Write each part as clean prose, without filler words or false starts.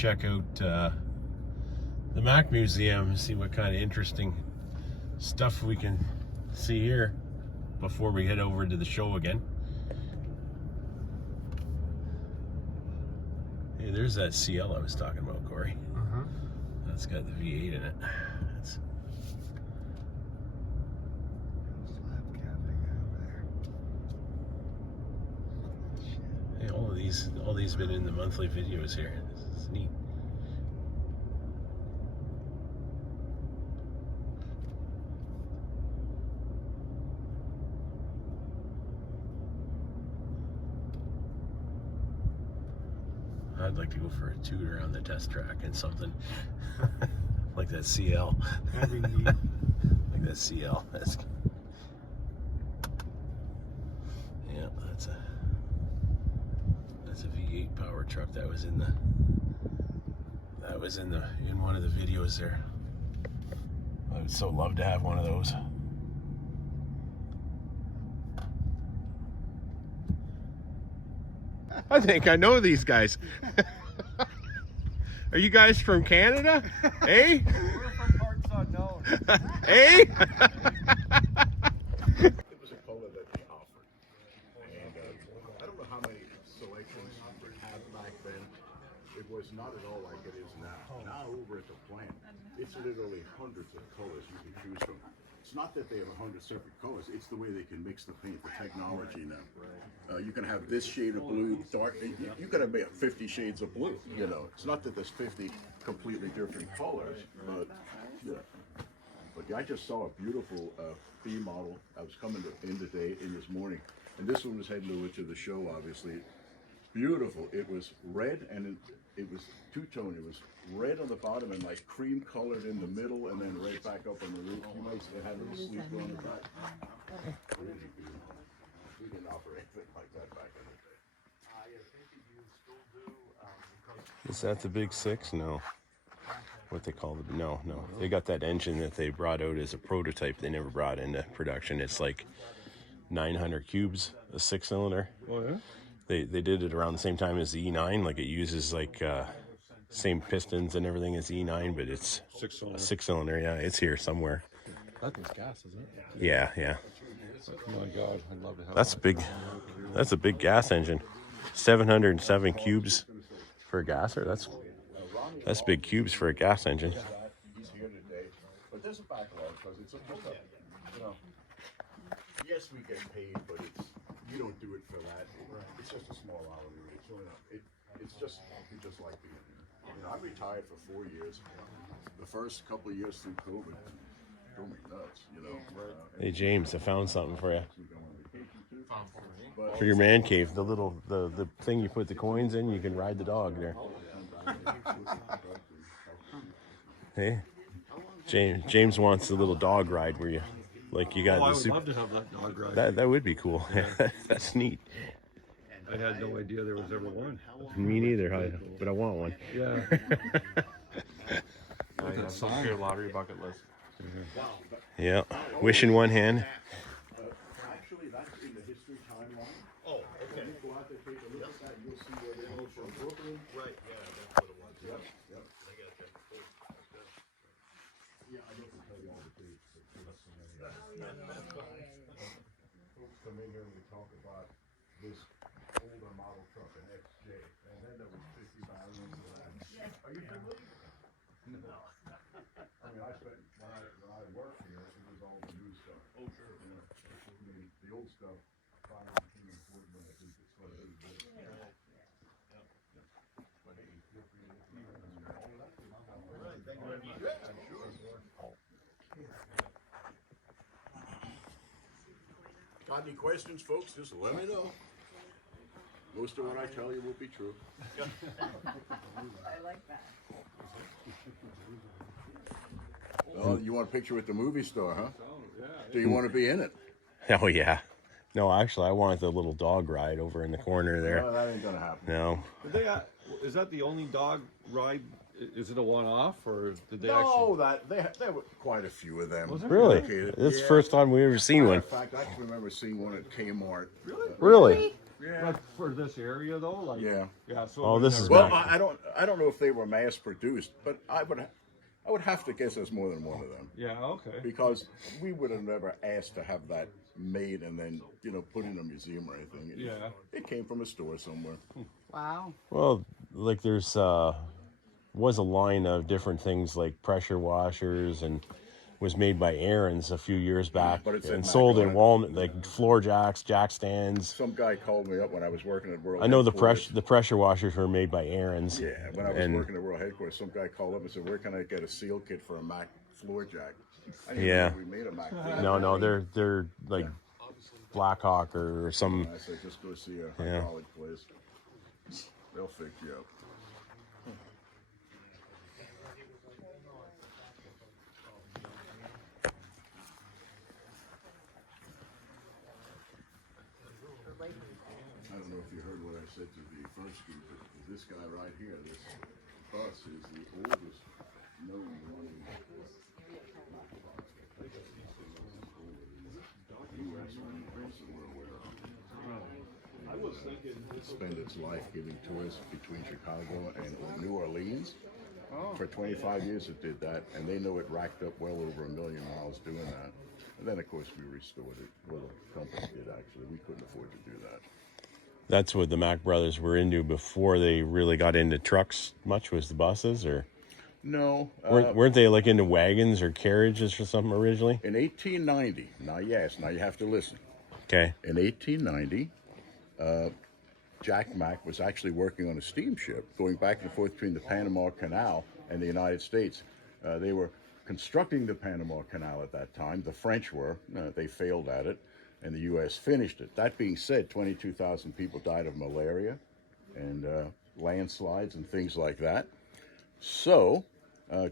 check out the Mack Museum, see what kind of interesting stuff we can see here before we head over to the show again. Hey, there's that CL I was talking about, Corey. That's got the V8 in it. That's... Hey, all these been in the monthly videos here. This is neat. I'd like to go for a tour around the test track and something like that CL. Like that CL. That's, yeah, that's a V8 power truck that was in one of the videos there. I would so love to have one of those. I think I know these guys. Are you guys from Canada? Hey? We're from parts unknown. Hey? It was a color that they offered. And I don't know how many selections we had back then. It was not at all like it is now. Now over at the plant, it's literally hundreds of colors you can choose from. It's not that they have 100 separate colors, it's the way they can mix the paint, the technology now. You can have this shade of blue, dark, you can have 50 shades of blue, you know. It's not that there's 50 completely different colors, but yeah. But yeah, I just saw a beautiful B model. I was coming in today, in this morning, and this one was heading over to the show, obviously. Beautiful. It was red, and it was two-tone. It was red on the bottom and like cream colored in the middle, and then red back up on the roof. You might it had a little sleeve on the back. Really beautiful. We didn't operate it like that back in the day. Is that the Big Six? No. What they call the no. They got that engine that they brought out as a prototype. They never brought into production. It's like 900 cubes, a 6-cylinder. Oh yeah. They did it around the same time as the E9. Like it uses like same pistons and everything as the E9, but it's a 6-cylinder. Yeah, it's here somewhere. That thing's gas, isn't it? Yeah. Oh my God, I'd love to have. That's big. That's a big gas engine. 707 cubes for a gasser. That's big cubes for a gas engine. He's here today, but there's a backlog because it's just a, you know, yes, we get paid, but you don't do it for that. It's just a small hourly rate. So it's just like being here. You know, I retired for 4 years. The first couple of years through COVID drove me nuts, you know. Hey James, I found something for you. For your man cave, the thing you put the coins in, you can ride the dog there. Hey, James wants the little dog ride where you, like you got. I the would love to have that dog ride. That would be cool. That's neat. I had no idea there was ever one. Me neither, but I want one. Yeah. That's your lottery bucket list. Yeah, wish in one hand. Actually, that's in the history timeline. Oh, okay. You go out there, take a look at that, you'll see where they go from Brooklyn. Right, yeah, that's what it was. Yep. I got that. Yeah, I don't tell you all the dates. Folks come in here and we talk about this older model truck, an XJ, and then there was 50 barrels. Are you familiar? No. I mean, I spent when I worked here, it was all the new stuff. Oh, sure. You know, I mean, the old stuff finally became important when I think it's what it is. But hey, feel free to look at it. All right, thank you very much. Sure. Got any questions, folks? Just let me know. Most of what I tell you will be true. I like that. Oh, you want a picture with the movie star, huh? Do you want to be in it? Oh yeah. No, actually, I want the little dog ride over in the corner there. No, that ain't gonna happen. No. Did they, is that the only dog ride? Is it a one-off, or did they No, there were quite a few of them. Really? Okay, This is the first time we've ever seen one. In fact, I can remember seeing one at Kmart. Really? Yeah. Like for this area though, like Yeah. yeah. So Oh, we this never- is Well, Mack. I don't know if they were mass produced, but I would have to guess there's more than one of them. Yeah. Okay. Because we would have never asked to have that made and then, put in a museum or anything. Yeah. It came from a store somewhere. Wow. Well, like there's was a line of different things like pressure washers and was made by Aaron's a few years back But it said and Mack sold on in it. Walnut, like floor jacks, jack stands. Some guy called me up when I was working at World I know Headquarters. the pressure washers were made by Aaron's. Yeah, when I was and working at World Headquarters, some guy called up and said, "Where can I get a seal kit for a Mack floor jack?" I didn't Yeah. know we made a Mack floor no, jack. they're like Blackhawk or some. I said, "Just go see a hydraulic place. They'll fix you up." I don't know if you heard what I said to the first group, but this guy right here, this bus is the oldest known running U.S. bus that we're aware of. I was thinking. It spent its life giving tours between Chicago and New Orleans. For 25 years it did that, and they know it racked up well over 1 million miles doing that. And then, of course, we restored it. Well, the company did, actually. We couldn't afford to do that. That's what the Mack brothers were into before they really got into trucks much, was the buses, or No. weren't they like into wagons or carriages or something originally? In 1890, now you have to listen. Okay. In 1890, Jack Mack was actually working on a steamship going back and forth between the Panama Canal and the United States. They were constructing the Panama Canal at that time. The French were. They failed at it, and the U.S. finished it. That being said, 22,000 people died of malaria and landslides and things like that. So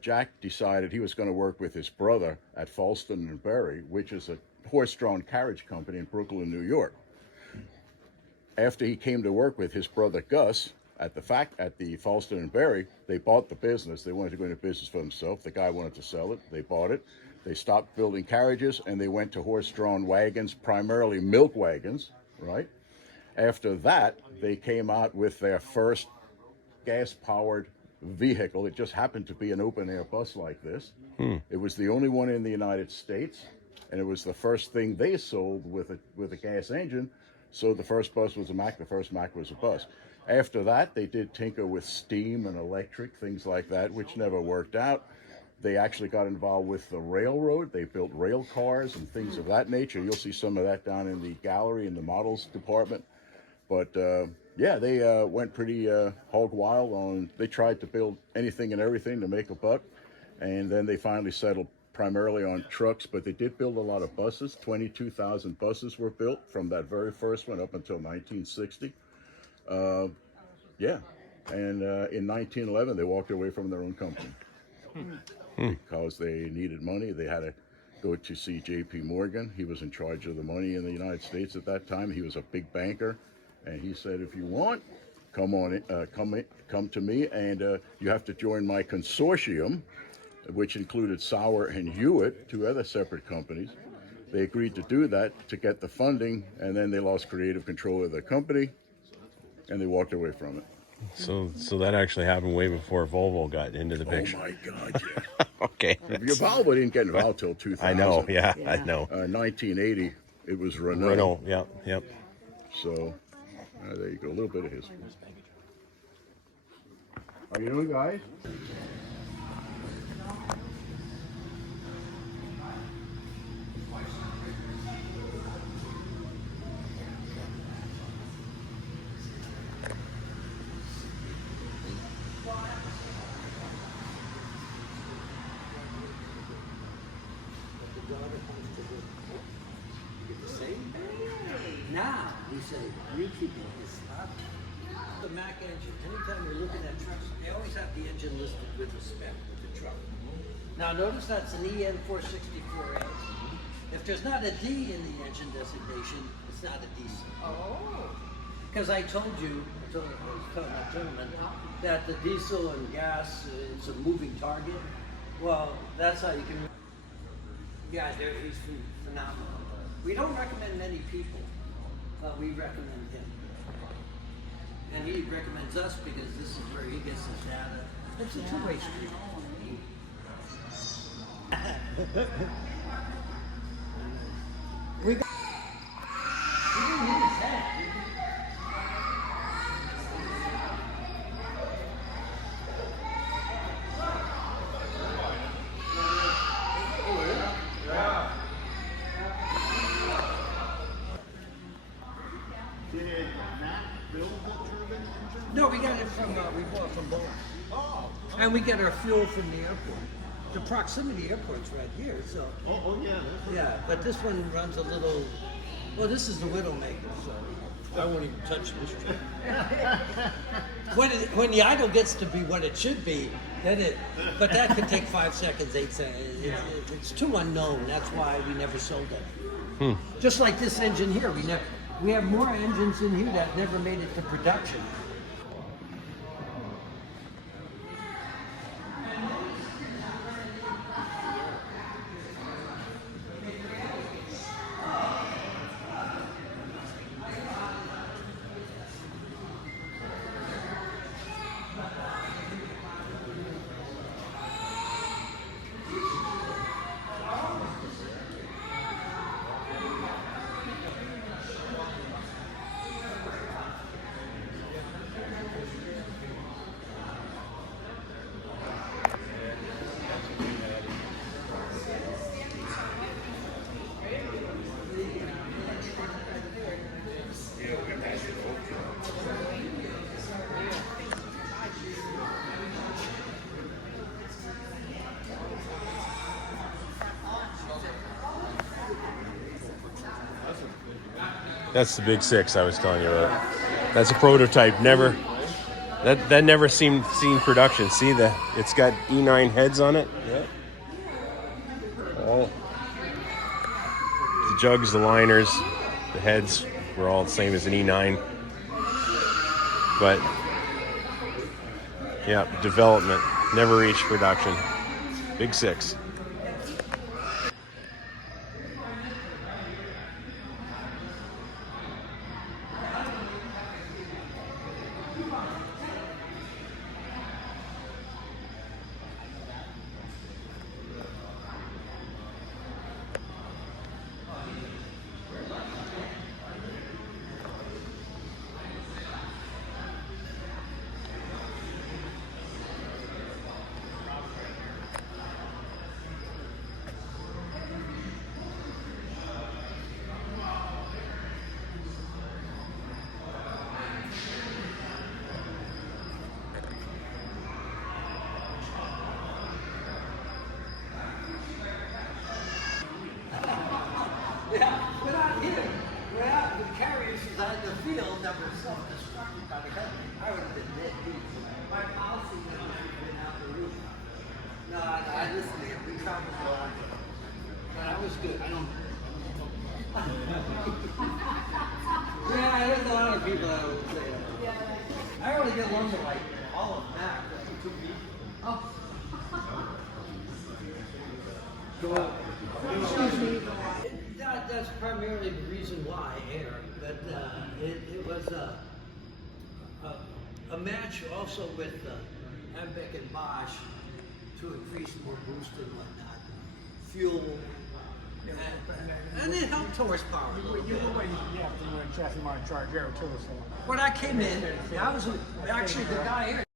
Jack decided he was going to work with his brother at Falston and Berry, which is a horse-drawn carriage company in Brooklyn, New York. After he came to work with his brother Gus at the Falston and Berry, they bought the business. They wanted to go into business for themselves. The guy wanted to sell it. They bought it. They stopped building carriages, and they went to horse-drawn wagons, primarily milk wagons, right? After that, they came out with their first gas-powered vehicle. It just happened to be an open-air bus like this. It was the only one in the United States, and it was the first thing they sold with a gas engine. So the first bus was a Mack. The first Mack was a bus. After that, they did tinker with steam and electric, things like that, which never worked out. They actually got involved with the railroad. They built rail cars and things of that nature. You'll see some of that down in the gallery in the models department. But they went pretty hog wild on. They tried to build anything and everything to make a buck, and then they finally settled primarily on trucks. But they did build a lot of buses. 22,000 buses were built from that very first one up until 1960. And in 1911 they walked away from their own company because they needed money. They had to go to see J.P. Morgan. He was in charge of the money in the United States at that time. He was a big banker, and he said, "If you want, come to me, and you have to join my consortium," which included Sauer and Hewitt, two other separate companies. They agreed to do that to get the funding, and then they lost creative control of the company, and they walked away from it. So that actually happened way before Volvo got into the picture. Oh my God! Yeah. Okay. Volvo didn't get involved till 2000. I know. Yeah, I know. 1980, it was Renault. Renault. Yep. So there you go, a little bit of history. How you doing, guys? Now, we say, beekeeping is up. The Mack engine, anytime you're looking at trucks, they always have the engine listed with the spec with the truck. Now, notice that's an EN 464A. If there's not a D in the engine designation, it's not a diesel. Oh. Because I told you, I was telling that gentleman, that the diesel and gas, it's a moving target. Well, that's how you can. Yeah, he's phenomenal. We don't recommend many people, but we recommend him. And he recommends us because this is where he gets his data. It's a two-way street. We got, we didn't need his hat. Did Mack build the turbine engine? No, we got it from, we bought it from Boeing. Oh, And we get our fuel from the airport. The proximity airport's right here, so. oh yeah. Yeah, but this one runs a little, well, this is the Widowmaker, so I won't even touch this trip. When the idle gets to be what it should be, then but that could take 5 seconds, 8 seconds. It's too unknown, that's why we never sold it. Just like this engine here, we have more engines in here that never made it to production. That's the big 6 I was telling you about. That's a prototype. Never. That never seen production. See it's got E9 heads on it. Yeah. All the jugs, the liners, the heads were all the same as an E9. But yeah, development never reached production. Big 6. Yeah, but out here, we're out with carriers out in the field that were self-destructed by the government. I would have been dead. My policy now has been out the roof. No, I listen to him. We traveled a lot. But I was good. I don't. Yeah, there's a lot of people that would say that. I only get one to like all of Mack. Two people. Oh. That's primarily the reason why air, but it was a match also with Mack and Bosch to increase more boost and whatnot, fuel, and it helped horsepower a little bit. Yeah, chassis mod charge air too. So. When I came in, I was actually the guy here.